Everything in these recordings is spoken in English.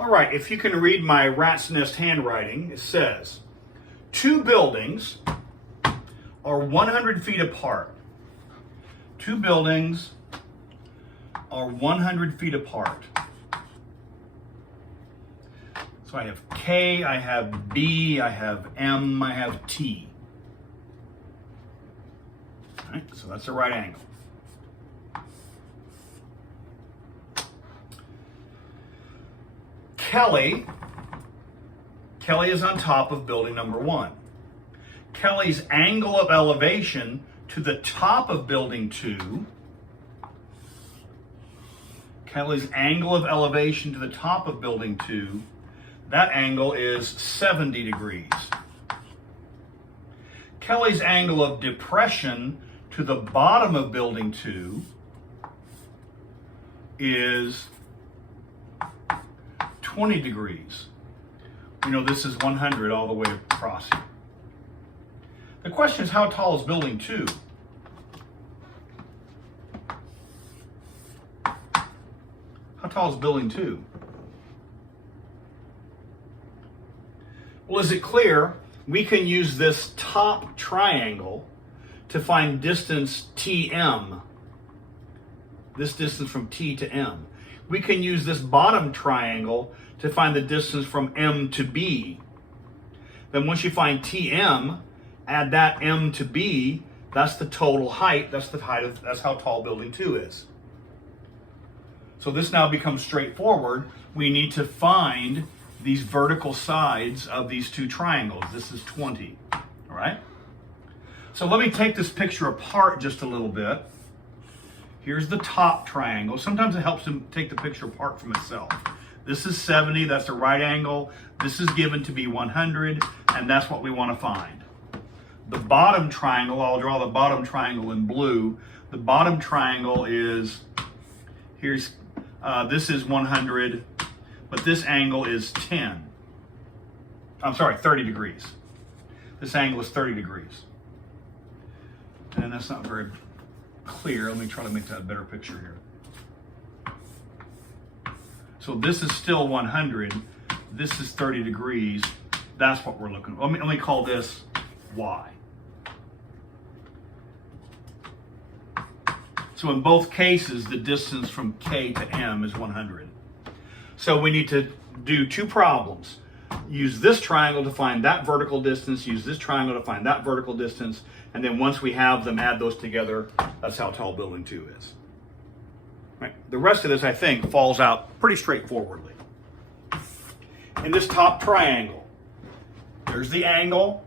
All right, if you can read my rat's nest handwriting, it says, two buildings are 100 feet apart. Two buildings are 100 feet apart. So I have K, I have B, I have M, I have T. All right, so that's a right angle. Kelly is on top of building number 1. Kelly's angle of elevation to the top of building 2. Kelly's angle of elevation to the top of building 2, that angle is 70 degrees. Kelly's angle of depression to the bottom of building 2 is 20 degrees. We know this is 100 all the way across here. The question is, how tall is building 2? How tall is building 2? Well, is it clear? We can use this top triangle to find distance TM. This distance from T to M. We can use this bottom triangle to find the distance from M to B. Then once you find TM, add that M to B, that's the total height, that's how tall building 2 is. So this now becomes straightforward. We need to find these vertical sides of these two triangles. This is 20, all right? So let me take this picture apart just a little bit. Here's the top triangle. Sometimes it helps to take the picture apart from itself. This is 70, that's a right angle. This is given to be 100, and that's what we want to find. The bottom triangle, I'll draw the bottom triangle in blue. The bottom triangle is, this is 100, but this angle is 30 degrees. This angle is 30 degrees. And that's not very clear. Let me try to make that a better picture here. So this is still 100. This is 30 degrees. That's what we're looking for. Let me call this Y. So in both cases, the distance from K to M is 100. So we need to do two problems. Use this triangle to find that vertical distance, use this triangle to find that vertical distance, and then once we have them, add those together. That's how tall building 2 is. Right. The rest of this, I think, falls out pretty straightforwardly. In this top triangle, there's the angle,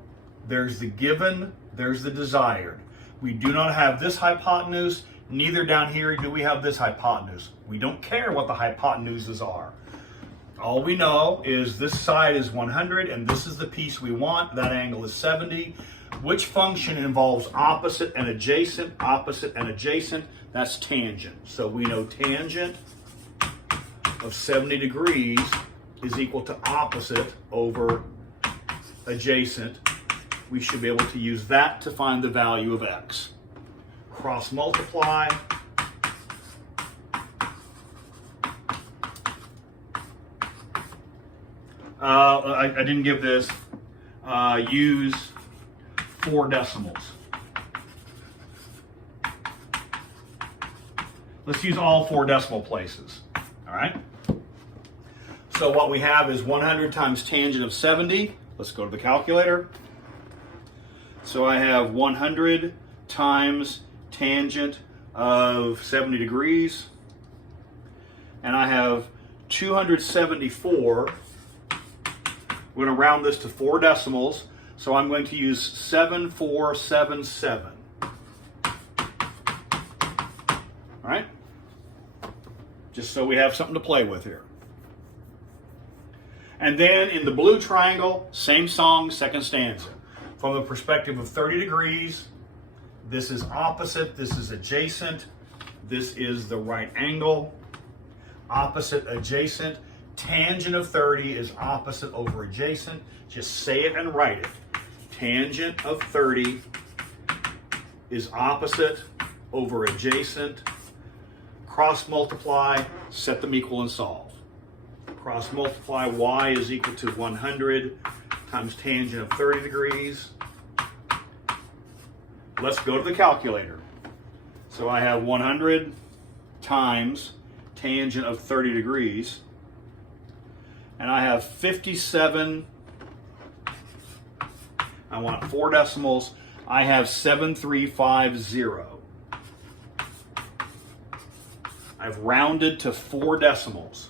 there's the given, there's the desired. We do not have this hypotenuse, neither down here do we have this hypotenuse. We don't care what the hypotenuses are. All we know is this side is 100 and this is the piece we want. That angle is 70. Which function involves opposite and adjacent? Opposite and adjacent, that's tangent. So we know tangent of 70 degrees is equal to opposite over adjacent. We should be able to use that to find the value of x. Cross multiply. I didn't give this. Use 4 decimals. Let's use all 4 decimal places. All right. So what we have is 100 times tangent of 70. Let's go to the calculator. So I have 100 times tangent of 70 degrees. And I have 274. We're going to round this to 4 decimals. So I'm going to use 7477. All right? Just so we have something to play with here. And then in the blue triangle, same song, second stanza. From the perspective of 30 degrees, this is opposite, this is adjacent, this is the right angle. Opposite, adjacent. Tangent of 30 is opposite over adjacent. Just say it and write it. Tangent of 30 is opposite over adjacent. Cross multiply, set them equal and solve. cross multiply. Y is equal to 100 times tangent of 30 degrees. Let's go to the calculator. So I have 100 times tangent of 30 degrees. And I have 57. I want 4 decimals. I have 7350. I've rounded to 4 decimals.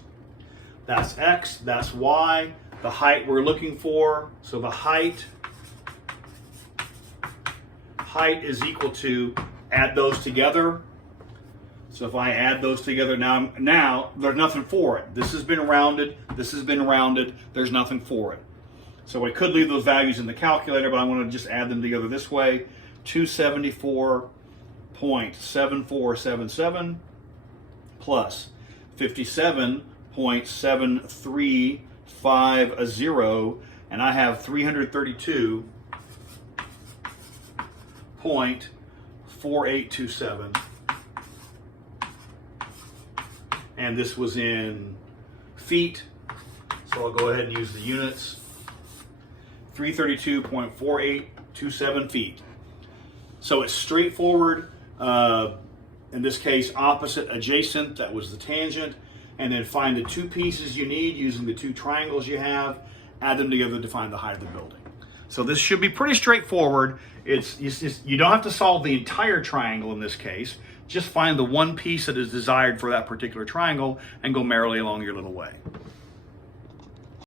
That's X, that's Y, the height we're looking for. So the height is equal to, add those together. So if I add those together now there's nothing for it. This has been rounded, this has been rounded, there's nothing for it. So I could leave those values in the calculator, but I want to just add them together this way. 274.7477 plus 57.7350, and I have 332.4827. And this was in feet, so I'll go ahead and use the units. 332.4827 feet. So it's straightforward. In this case, opposite, adjacent, that was the tangent. And then find the 2 pieces you need using the 2 triangles you have. Add them together to find the height of the building. So this should be pretty straightforward. You don't have to solve the entire triangle in this case. Just find the one piece that is desired for that particular triangle and go merrily along your little way.